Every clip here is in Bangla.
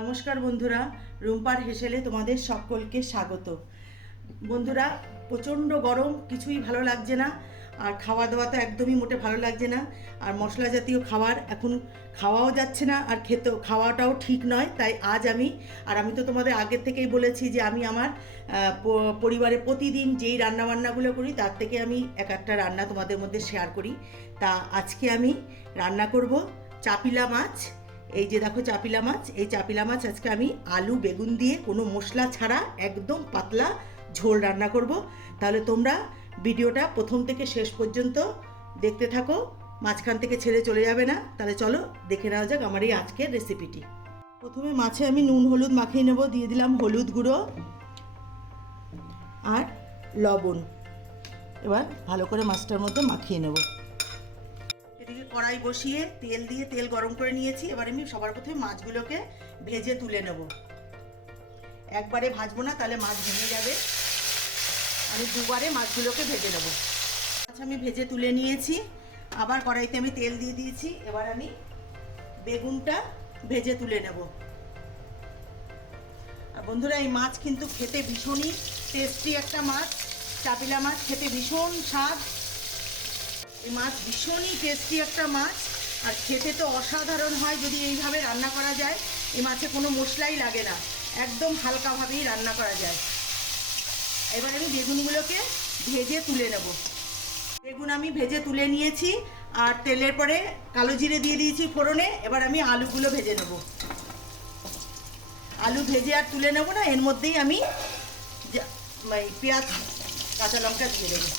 নমস্কার বন্ধুরা, রুম্পার হেসেলে তোমাদের সকলকে স্বাগত। বন্ধুরা, প্রচণ্ড গরম, কিছুই ভালো লাগছে না। আর খাওয়া দাওয়া তো একদমই মোটে ভালো লাগছে না। আর মশলা জাতীয় খাবার এখন খাওয়াও যাচ্ছে না, আর খাওয়াটাও ঠিক নয়। তাই আজ আমি তো তোমাদের আগের থেকেই বলেছি যে আমি আমার পরিবারে প্রতিদিন যেই রান্নাবান্নাগুলো করি তার থেকে আমি এক একটা রান্না তোমাদের মধ্যে শেয়ার করি। তা আজকে আমি রান্না করব চাপিলা মাছ। এই যে দেখো চাপিলা মাছ, এই চাপিলা মাছ আজকে আমি আলু বেগুন দিয়ে কোনো মশলা ছাড়া একদম পাতলা ঝোল রান্না করব। তাহলে তোমরা ভিডিওটা প্রথম থেকে শেষ পর্যন্ত দেখতে থাকো, মাঝখান থেকে ছেড়ে চলে যাবে না। তাহলে চলো দেখে নেওয়া যাক আমার এই আজকের রেসিপিটি। প্রথমে মাছে আমি নুন হলুদ মাখিয়ে নেব। দিয়ে দিলাম হলুদ গুঁড়ো আর লবণ। এবার ভালো করে মাছটার মধ্যে মাখিয়ে নেব। এদিকে কড়াই বসিয়ে তেল দিয়ে তেল গরম করে নিয়েছি। এবার আমি সবার প্রথমে মাছগুলোকে ভেজে তুলে নেব। একবারে ভাজবো না, তাহলে মাছ ভেঙে যাবে। আমি দুবারে মাছগুলোকে ভেজে নেব। আচ্ছা, আমি ভেজে তুলে নিয়েছি। আবার কড়াইতে আমি তেল দিয়ে দিয়েছি। এবার আমি বেগুনটা ভেজে তুলে নেব। আর বন্ধুরা, এই মাছ কিন্তু খেতে ভীষণই টেস্টি একটা মাছ। চাপিলা মাছ খেতে ভীষণ স্বাদ। এই মাছ ভীষণই টেস্টি একটা মাছ, আর খেতে তো অসাধারণ হয় যদি এইভাবে রান্না করা যায়। এই মাছে কোনো মশলাই লাগে না, একদম হালকাভাবেই রান্না করা যায়। এবার আমি বেগুনগুলোকে ভেজে তুলে নেব। বেগুন আমি ভেজে তুলে নিয়েছি, আর তেলের পরে কালো জিরে দিয়ে দিয়েছি ফোড়নে। এবার আমি আলুগুলো ভেজে নেব। আলু ভেজে আর তুলে নেব না, এর মধ্যেই আমি পেঁয়াজ কাঁচা লঙ্কা দিয়ে দেবো।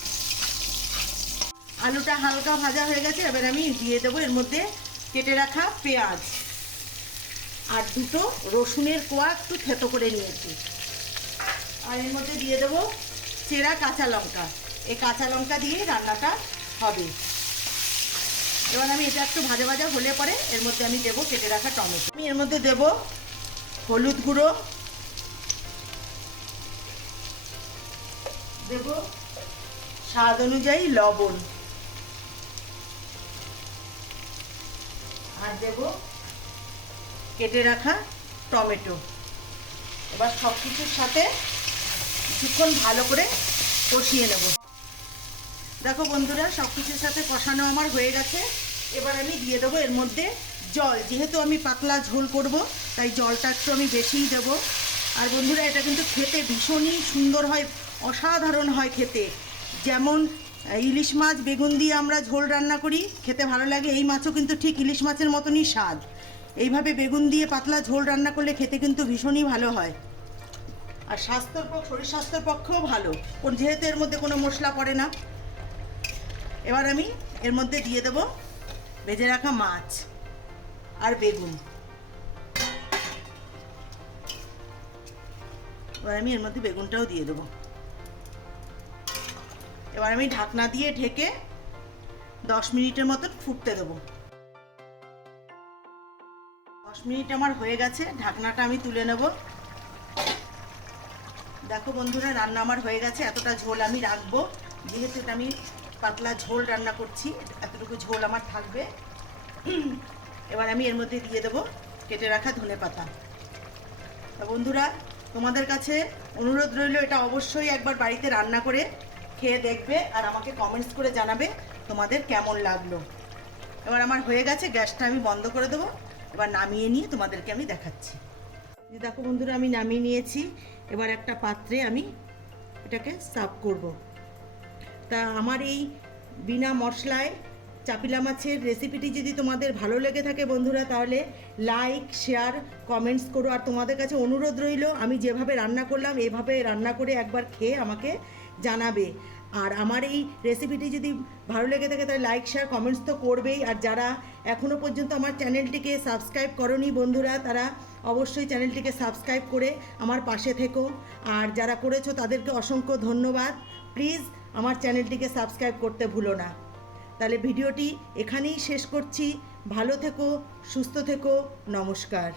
আলুটা হালকা ভাজা হয়ে গেছে। এবার আমি দিয়ে দেবো এর মধ্যে কেটে রাখা পেঁয়াজ আর দুটো রসুনের কোয়া একটু থেতো করে নিয়েছি। আর এর মধ্যে দিয়ে দেবো চেরা কাঁচা লঙ্কা। এই কাঁচা লঙ্কা দিয়েই রান্নাটা হবে। এবার আমি এটা একটু ভাজা ভাজা হলে পরে এর মধ্যে আমি দেবো কেটে রাখা টমেটো। আমি এর মধ্যে দেবো হলুদ গুঁড়ো, দেবো স্বাদ অনুযায়ী লবণ, আর দেবো কেটে রাখা টমেটো। এবার সব কিছুর সাথে কিছুক্ষণ ভালো করে কষিয়ে নেব। দেখো বন্ধুরা, সব কিছুর সাথে কষানো আমার হয়ে গেছে। এবার আমি দিয়ে দেবো এর মধ্যে জল। যেহেতু আমি পাতলা ঝোল করব, তাই জলটা একটু আমি বেশিই দেবো। আর বন্ধুরা, এটা কিন্তু খেতে ভীষণই সুন্দর হয়, অসাধারণ হয় খেতে। যেমন ইলিশ মাছ বেগুন দিয়ে আমরা ঝোল রান্না করি, খেতে ভালো লাগে। এই মাছও কিন্তু ঠিক ইলিশ মাছের মতনই স্বাদ। এইভাবে বেগুন দিয়ে পাতলা ঝোল রান্না করলে খেতে কিন্তু ভীষণই ভালো হয়। আর শরীর স্বাস্থ্যের পক্ষেও ভালো, যেহেতু এর মধ্যে কোনো মশলা পড়ে না। এবার আমি এর মধ্যে দিয়ে দেব ভেজে রাখা মাছ আর বেগুন। এবার আমি এর মধ্যে বেগুনটাও দিয়ে দেবো। এবার আমি ঢাকনা দিয়ে ঢেকে 10 মিনিটের মতন ফুটতে দেবো। 10 মিনিট আমার হয়ে গেছে। ঢাকনাটা আমি তুলে নেব। দেখো বন্ধুরা, রান্না আমার হয়ে গেছে। এতটা ঝোল আমি রাখবো, যেহেতু এটা আমি পাতলা ঝোল রান্না করছি, এতটুকু ঝোল আমার থাকবে। এবার আমি এর মধ্যে দিয়ে দেবো কেটে রাখা ধনেপাতা। বন্ধুরা, তোমাদের কাছে অনুরোধ রইল, এটা অবশ্যই একবার বাড়িতে রান্না করে খেয়ে দেখবে, আর আমাকে কমেন্টস করে জানাবে তোমাদের কেমন লাগলো। এবার আমার হয়ে গেছে, গ্যাসটা আমি বন্ধ করে দেবো। এবার নামিয়ে নিয়ে তোমাদেরকে আমি দেখাচ্ছি। দেখো বন্ধুরা, আমি নামিয়ে নিয়েছি। এবার একটা পাত্রে আমি এটাকে সার্ভ করব। তা আমার এই বিনা মশলায় চাপিলা মাছের রেসিপিটি যদি তোমাদের ভালো লেগে থাকে বন্ধুরা, তাহলে লাইক শেয়ার কমেন্টস করো। আর তোমাদের কাছে অনুরোধ রইল, আমি যেভাবে রান্না করলাম এভাবে রান্না করে একবার খেয়ে আমাকে জানাবে। আর আমার এই রেসিপিটি যদি ভালো লেগে থাকে তাহলে লাইক শেয়ার কমেন্টস তো করবেই। আর যারা এখনও পর্যন্ত আমার চ্যানেলটিকে সাবস্ক্রাইব করোনি বন্ধুরা, তারা অবশ্যই চ্যানেলটিকে সাবস্ক্রাইব করে আমার পাশে থেকো। আর যারা করেছো তাদেরকে অসংখ্য ধন্যবাদ। প্লিজ আমার চ্যানেলটিকে সাবস্ক্রাইব করতে ভুলো না। তাহলে ভিডিওটি এখানেই শেষ করছি। ভালো থেকো, সুস্থ থেকো, নমস্কার।